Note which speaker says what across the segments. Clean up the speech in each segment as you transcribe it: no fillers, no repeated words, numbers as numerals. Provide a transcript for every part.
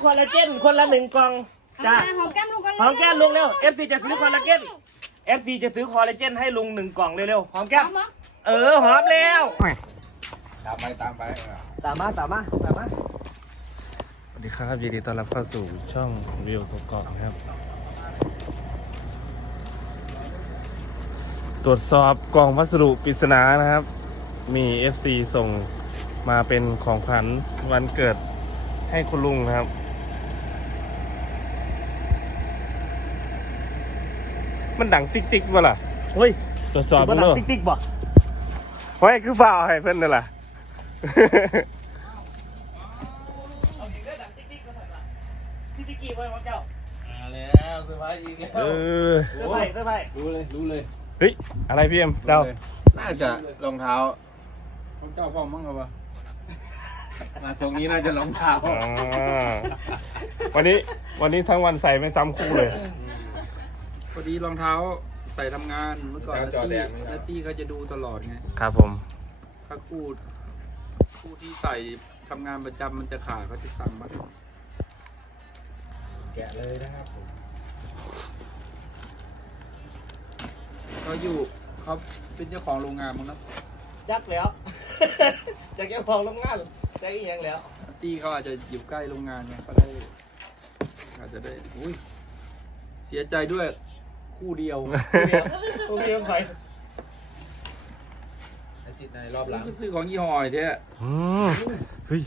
Speaker 1: คอลลาเจนคนละ1 กล่องจ้า
Speaker 2: หอมแก้มลุงกัน
Speaker 1: หอมแก้มลุงเร็ว FC จะซื้อคอลลาเจน FC จะซื้อคอลลาเจนให้ลุง1 กล่องเร็วๆหอมแก้มหอมแล้ว
Speaker 3: ตามไป
Speaker 1: ตามมา
Speaker 4: สวัสดีครับยินดีต้อนรับเข้าสู่ช่องวิวกกอกครับตรวจสอบกล่องพัสดุปริศนานะครับมี FC ส่งมาเป็นของขวัญวันเกิดให้คุณลุงนะครับมันดังติ๊กติ๊กป่ะล่ะ
Speaker 1: เฮ้ย
Speaker 4: ตรวจสอบ
Speaker 1: บ้า
Speaker 4: ดู
Speaker 1: ติ๊กๆบ่
Speaker 4: เฮ้ยคือฝ่าให้เพื่อนนั่นล่ะ
Speaker 1: ติ๊กๆไว้ของเจ้า
Speaker 3: มาแล้วเซอร์ไพรส์อีกแล้ว
Speaker 4: เออ
Speaker 1: เสื้อไผ่
Speaker 3: รู้เลย
Speaker 4: เฮ้ยอะไรพี่เอ็มเดา
Speaker 3: น่าจะรองเท้า
Speaker 5: ของเจ้าพ่อมั่งครับวะ
Speaker 3: มาทรงนี้น่าจะรองเท้า
Speaker 4: อ๋อวันนี้ทั้งวันใส่ไม่ซ้ำคู่เลย
Speaker 5: พอดีรองเท้าใส่ทำงานเมื่อก่อนนัตตี้เขาจะดูตลอดไง
Speaker 4: ครับผม
Speaker 5: ถ้าคู่ที่ใส่ทำงานประจำมันจะขาดเขาจะสั่งมา
Speaker 3: แกะเลยนะครับผม
Speaker 5: เขาเป็นเจ้าของโรงงานมั้งนะ
Speaker 1: ยักแล้ว จากแก้ของโรงงานจากอีกอย่างแล้ว
Speaker 5: นัตตี้เขาอาจจะอยู่ใกล้โรงงานไงเขาได้อาจจะได้อุ้ยเสียใจด้วยคู่เดียว
Speaker 1: ตรงนี้ต้องคอย
Speaker 3: ไอจิตในรอบหลัง
Speaker 5: ก็ซื้อของยี่ห้อไอ้เท่
Speaker 4: อืมเฮ้ย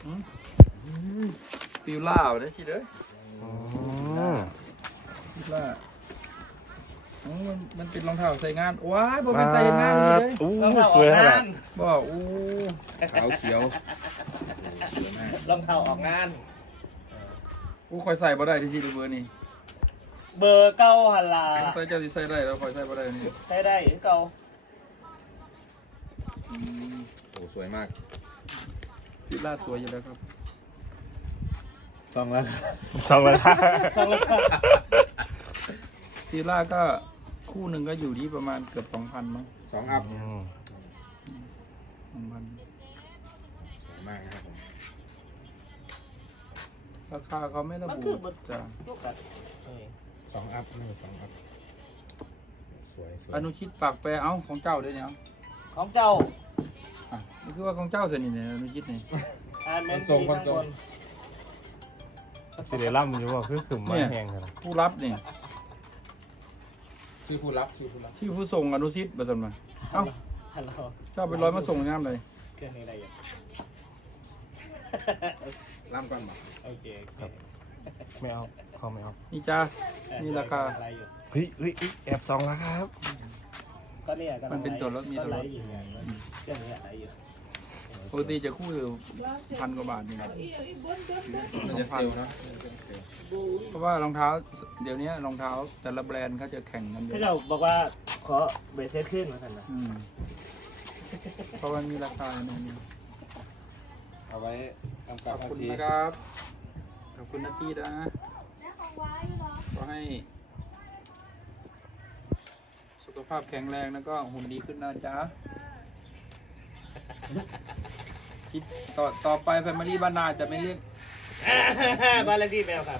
Speaker 5: ฟิลล่าได้ชิเด้อ
Speaker 4: อืม
Speaker 5: ฟิลล่ามันเป็นรองเท้าใส่งานว้ายผมเป็นใส่งานนี่เลย
Speaker 4: อู้สวยขนาด
Speaker 5: บอกอู้
Speaker 3: ขาวเขียว
Speaker 1: รองเท้าออกงาน
Speaker 5: อู้คอยใส่บ่ได้ที่ชิเบอร์นี่
Speaker 1: เบอร์เก้าหันลา
Speaker 5: ใส่เจ้าสิใส่ได้แล้วคอยใส่บ่ได้นี่
Speaker 1: ใช้ได้หรือเก่า
Speaker 3: โอ้สวยมาก
Speaker 5: ฟิลล่าสวยอยู่แล้วครับ
Speaker 3: ซองแล้ว
Speaker 4: สองราคา
Speaker 1: สองแล้ว
Speaker 5: ฟิลล่าก็คู่หนึ่งก็อยู่ที่ประมาณเกือบ 2,000มั้ง
Speaker 3: 2 อัพ
Speaker 4: อืม
Speaker 5: 2,000
Speaker 3: สวยมากนะครับผม
Speaker 5: ราคาเขาไม่ระ
Speaker 1: มัน
Speaker 5: บุ
Speaker 1: คือมัน
Speaker 5: จ้ะ
Speaker 1: สู้กัน
Speaker 3: 2 อัพนี่2 อัพสวย
Speaker 5: อนุชิตปากแปรเอ้าของเจ้าด้วยเนี่ย
Speaker 1: ของเจ้า
Speaker 5: อ่ะนี่คือว่าของเจ้าเสยนี่เนี่ยอนุชิตนี่
Speaker 1: อ่านเมนซีข้างบน
Speaker 4: สิเดลัมอยู่ว่าคือไม้แห้งกัน
Speaker 5: ผู้รับเนี่ย
Speaker 3: ชื่อผู้รับ
Speaker 5: ที่ผู้ส่งอนุชิตมาสนมาเอ้า
Speaker 1: ฮัลโหล
Speaker 5: เจ้าไปร้อยมาส่งงามเลย
Speaker 1: เครื่องนี้อะไรอยู่
Speaker 3: ล่ำก่อนบ่
Speaker 1: โอเค
Speaker 4: ไม่เอาเขาไม่เอา
Speaker 5: นี่จ้านี่ราคา
Speaker 1: อะไรอยู่
Speaker 4: เฮ้ยแอบสองราคาครับ
Speaker 1: ก็เนี่ยก็
Speaker 5: มันเป็นตัวรถมีตัวรถ
Speaker 1: อยู่เครื่องนี้อะไรอยู่
Speaker 5: ปกติจะคู่อยู่1,000 กว่าบาทนี่นะ
Speaker 3: มันจะเซลล์เนาะเป็นเซลล์
Speaker 5: เพราะว่ารองเท้าเดี๋ยวนี้รองเท้าแต่ละแบรนด์เขาจะแข่งกันเย
Speaker 1: ถ้า
Speaker 5: อะ
Speaker 1: เราบอกว่าขอเบสเซ็ตขึ้นมาทันนะ
Speaker 5: เพราะมันมีราคาอยู่ตรงนี้
Speaker 3: เอาไว้กำกับ
Speaker 5: ขอบ
Speaker 3: ภา
Speaker 5: คุณ
Speaker 3: ษี
Speaker 5: นะครับ ขอบคุณนัตตี้นะขอให้ สุขภาพแข็งแรงแล้วก็หุ่นดีขึ้นนะจ๊ะคิดต่อไปแฟมิลี่บ้านนาจะไม่เรียก
Speaker 1: บ้านเลขที่แมวครับ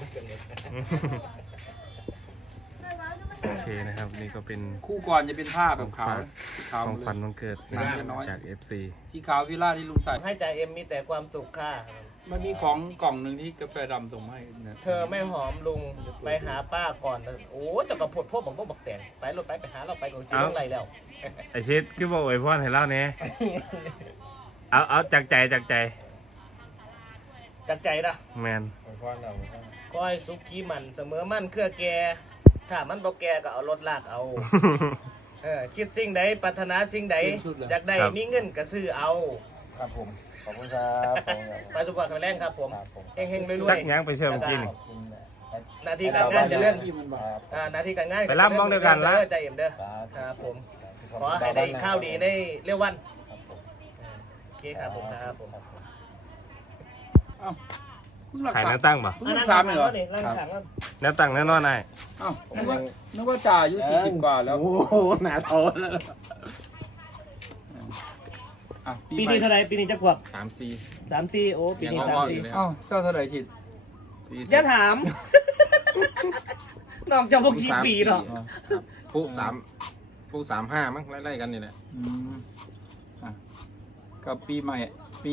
Speaker 4: โอเคนะครับนี่ก็เป็น
Speaker 5: คู่ก่อนจะเป็นผ้าแบบขาวสีขาว
Speaker 4: ของ
Speaker 5: เล
Speaker 4: ขวัญ
Speaker 5: ย
Speaker 4: วันเกิด
Speaker 5: น้ำจะน้อย
Speaker 4: จาก FC
Speaker 5: สีขาววิลล่าที่ลุงใส่
Speaker 1: ให้จ่าเอ็มมีแต่ความสุขค่ะ
Speaker 5: มันมีของกล่องหนึ่งที่กาแฟดำส่งมาให้นะ
Speaker 1: เธอไม่หอมลุงไปหาป้าก่อนโอ้จะกระพดพวกบอกแต่งไปรถไปหาเราไปของจริงอะไรแล้ว
Speaker 4: ไอเช็ดคือบอกไอ้พ่อให้เล่าเนี่ยเอาจากใจ
Speaker 1: จัดใจนะ
Speaker 4: แมน
Speaker 3: ของพ่อเรา
Speaker 1: ก้อยซุกี้มันเสมอมันเครือแกถ้ามันบอกแกก็เอารถลากเอาคิดสิ่งใดปรารถนาสิ่งใดอยากได้มีเงินก็ซื้อเอา
Speaker 3: ครับผมขอบคุณครับ
Speaker 1: ไปสุขภาพแข็งแรงครับผมเฮงๆรวย
Speaker 4: จักยังไปเชื่อมกิน
Speaker 1: หน้าที่การงานจะเลื่อน
Speaker 5: ที่มันบอก
Speaker 1: หน้าที่การงาน
Speaker 4: ไปล่ำมองเดียวกันละ
Speaker 1: ใจเย็นเด้อครับผมขอให้ได้ข้าวดีในเร็ววันโอเคครับผมครับผม
Speaker 5: เอ้าเพิ่งหลัก
Speaker 4: ขาย
Speaker 5: ฐา
Speaker 4: ห
Speaker 5: น
Speaker 4: น้าตั้งป่ะ
Speaker 5: เพิ่งหลักฐานเลยเหรอ
Speaker 1: ร่างขังแล้ว
Speaker 4: หน้าตั้งแน่นอนไอ้
Speaker 5: เอ้านึกว่าจ่าอายุ40 กว่าแล้ว
Speaker 3: โอ้โหหนาโตแล้ว
Speaker 5: อ่ะ
Speaker 1: ปีนี้เท่าไหร่ปีนี้จะขวบ
Speaker 3: 3-4
Speaker 1: 3 ปีโอ้ปีนี้
Speaker 3: ยัง
Speaker 1: 3
Speaker 3: งอกๆ
Speaker 1: ปี
Speaker 3: อยู่เลย
Speaker 5: เอ้าเจ้าเท่าไหร่ชิด
Speaker 1: อย่าถาม น้องจะบอกกี่ปีหรอก
Speaker 3: ผู้35มั้งไล่ๆกันนี่แหละ
Speaker 5: อ่ะกับปีใหม่ปี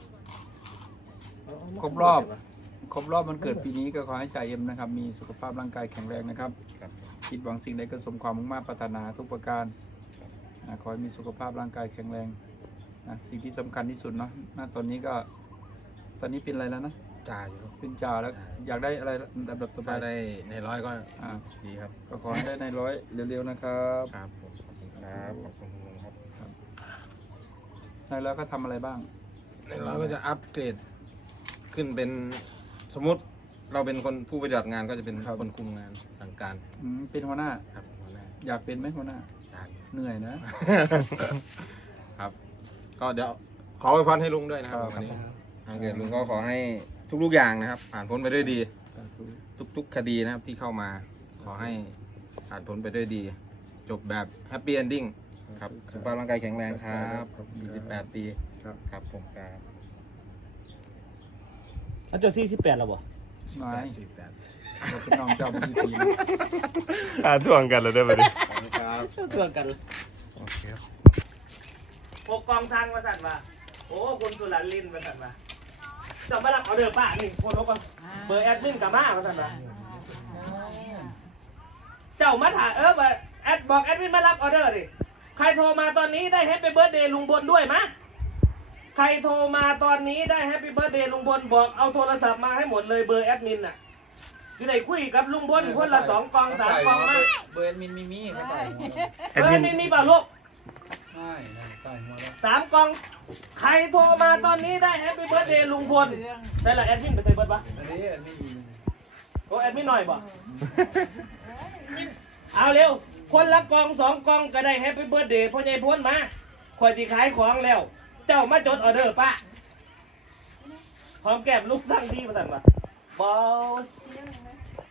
Speaker 5: ครบรอบมันเกิดปีนี้ก็ขอให้จ่าเอ็มนะครับมีสุขภาพร่างกายแข็งแรงนะครับคิดหวังสิ่งใดก็สมความมุ่งมั่นปรารถนาทุกประการขอให้มีสุขภาพร่างกายแข็งแรงสิ่งที่สำคัญที่สุดเนาะตอนนี้เป็นอะไรแล้วนะ
Speaker 3: จ่าอยู่
Speaker 5: เป็นจ่าแล้วอยากได้อะไรแบบต่อไป
Speaker 3: ถ้าได้ในร้อยก็ดีครับ
Speaker 5: ก็ขอให้ได้ในร้อยเร็วๆนะครับ
Speaker 3: ครับผมขอบคุณครับขอบคุณลุงครับ
Speaker 5: ในแล้วก็ทำอะไรบ้าง
Speaker 3: ในร้อยก็จะอัปเกรดขึ้นเป็นสมมติเราเป็นคนผู้ปฏิบัติงานก็จะเป็นคนคุมงานสั่งการ
Speaker 5: เป็นหัวหน้า
Speaker 3: ครับหัวหน้า
Speaker 5: อยากเป็นไหมหัวหน้า
Speaker 3: อยาก
Speaker 5: เหนื่อยนะ
Speaker 3: ครับ ก็เดี๋ยวขออวยพรให้ลุงด้วยนะครับ
Speaker 5: ครับ
Speaker 3: วันนี้ทางเกิดลุงก็ขอให้ทุกๆอย่างนะครับ ผ่านพ้นไปด้วยดี ทุกคดีนะครับที่เข้ามา ขอให้ผ่านพ้นไปด้วยดี จบแบบแฮปปี้เอนดิ้งครับสุขภาพร่างกายแข็งแรงครับ28 ปีครับผมครับ
Speaker 1: อาจจะ48แล้วบ่
Speaker 5: ไม่
Speaker 3: 48
Speaker 5: เราเป็นน้องเจ้าเป็นกี่ปีนะ
Speaker 4: ท่วงกันเลยได้ไหมดิ
Speaker 3: ครับ
Speaker 1: เพื่อนกัน
Speaker 3: โอเคครับ
Speaker 1: ปกกองสร้างมาสั่นว่าโอ้คุณสุรันลินมาสั่นว่าจะมารับออเดอร์ป้านี่คนเขาก็เบอร์แอดมินกับมาสั่นว่าเจ้ามาถ่ายบอกแอดมินมารับออเดอร์ดิใครโทรมาตอนนี้ได้แฮปปี้เบิร์ดเดย์ลุงพลด้วยมะใครโทรมาตอนนี้ได้แฮปปี้เบิร์ดเดย์ลุงพลบอกเอาโทรศัพท์มาให้หมดเลยเบอร์แอดมินน่ะสิได้คุยกับลุงพลคนละ2 กล่อง 3 กล่องนะ
Speaker 5: เบอร์แอดมินมีเขาใส่หัว
Speaker 1: เบอร์แอดมินมีเปล่าลูก
Speaker 5: ไม่ใส่หัวแล้ว
Speaker 1: 3 กล่องใครโทรมาตอนนี้ได้แฮปปี้เบิร์ดเดย์ลุงพลใช่ละแอดมินไปใส่เบิร์ดปะ
Speaker 5: อันนี้ไม่มี
Speaker 1: โอ้แอดมินหน่อยบ่เอาเร็วคนละกล่อง2 กล่องก็ได้แฮปปี้เบิร์ดเดย์พ่อใหญ่พ้นมาคอยตีขายของแล้ว เจ้ามาจดออเดอร์ป้าหอมแก้มลูกสั่งดีมาสั่งมาบอล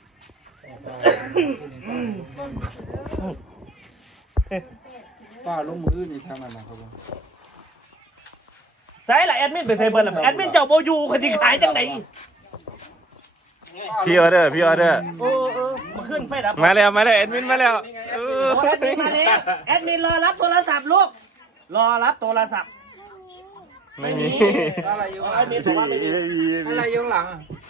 Speaker 5: ป้าลงมืออื่นนี่ทำอะไรนะครับผม
Speaker 1: ใส่ละแอดมินไปใส่เบิร์ดละแอดมินเจ้าโบอยูคอยตีขายจังไหน
Speaker 4: พี่ออเดอร์
Speaker 1: มาขึ้นไฟดับ
Speaker 4: มาแล้วแอดมินมาแล้ว
Speaker 1: แอดมินมาแล้วแอดมินรอรับโทรศัพท์ลูกรอรับโทรศัพท์
Speaker 4: ไม่มี
Speaker 5: อะไรอยู่
Speaker 1: แอดมินบอกว่าไม่มี
Speaker 5: อะไรอยู่หลัง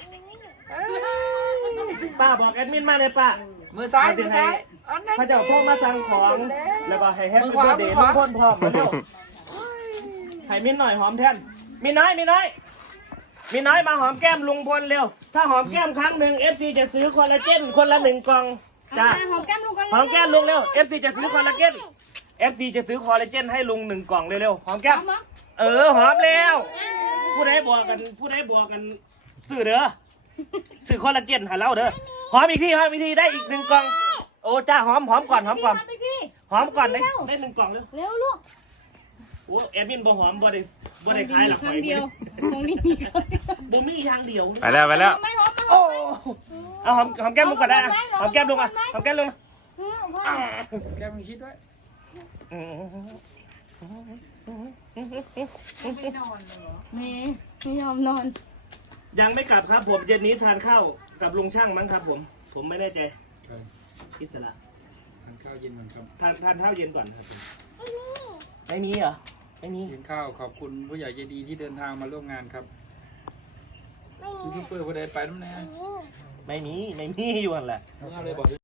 Speaker 1: ป้าบอกแอดมินมาเลยป้า
Speaker 5: มือซ้ายมือซ้าย
Speaker 1: พระเจ้าโทรมาสั่งของแล้วก็ให้แฮปปี้เบิร์ดเดย์ลุงพลพร้อมมาเร็วให้มินหน่อยหอมแทนมินน้อยมาหอมแก้มลุงพลเร็วถ้าหอมแก้มครั้งหนึ่ง FC จะซื้อคอลลาเจนคนละ1 กล่องจ้า
Speaker 2: หอมแก้มลุงกัน
Speaker 1: หอมแก้มลุงเร็ว FC จะซื้อคอลลาเจน FC จะซื้อคอลลาเจนให้ลุง1 กล่องเร็วๆหอมแก้มหอมแล้วผู้ใดบอกกันซื้อเด้อซื้อคอลลาเจนหาเล่าเด้อหอมอีกทีได้อีก1 กล่องโอ้จ้าหอมก่อนหอมก่อนได้1 กล่องเร็ว
Speaker 2: เร็วลูก
Speaker 1: โอ้แอดมินบ่หอมบ่ได้ขายหลัก
Speaker 2: ครั้งเดียวตรงนี้มีคน
Speaker 1: บ่มีทางเดียว
Speaker 4: ไปแล้ว
Speaker 2: ไม่หอม
Speaker 1: โอ้เอาหอมแก้มลุงก่อนได้อะหอมแก้มลุงอ่ะหอมแก้มลุง
Speaker 5: แกมีชิดด้วย
Speaker 2: ไม่ยอมนอน
Speaker 1: ยังไม่กลับครับผมเย็นนี้ทานข้าวกับลุงช่างมั้งครับผมไม่แน่ใจอิสระ
Speaker 5: ทานข้าวเย็นเหมือนครับ
Speaker 1: ทานข้าวเย็นก่อนครับผมไม่มีเหรอไม่มี
Speaker 5: กินข้าวขอบคุณผู้ใหญ่ใจดีที่เดินทางมาร่วมงานครับยูทูบเบอร์ผู้ใดไปน้ำแน่
Speaker 1: ไม่มีอยู่นั่นแหละ
Speaker 5: ไม่เอาเลยบอก